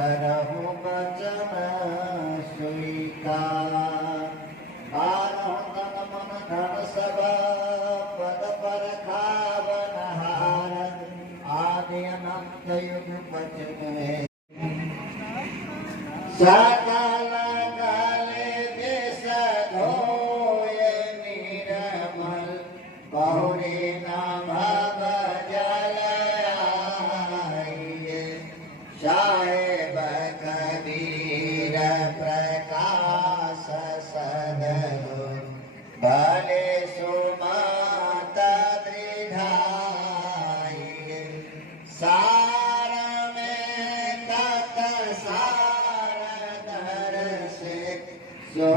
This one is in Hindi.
करहु बचन स्वीकार। आनहु तन मन धन सब पद पर खावन हार। आदि अनंत युग बचन सकल काले देश धोए निर्मल। बहुरी नाम जल आइए। साहेब कबीर प्रकाश सदगुरु। भले सुमत दृढ़ाइए। सार में तत सार दर से सो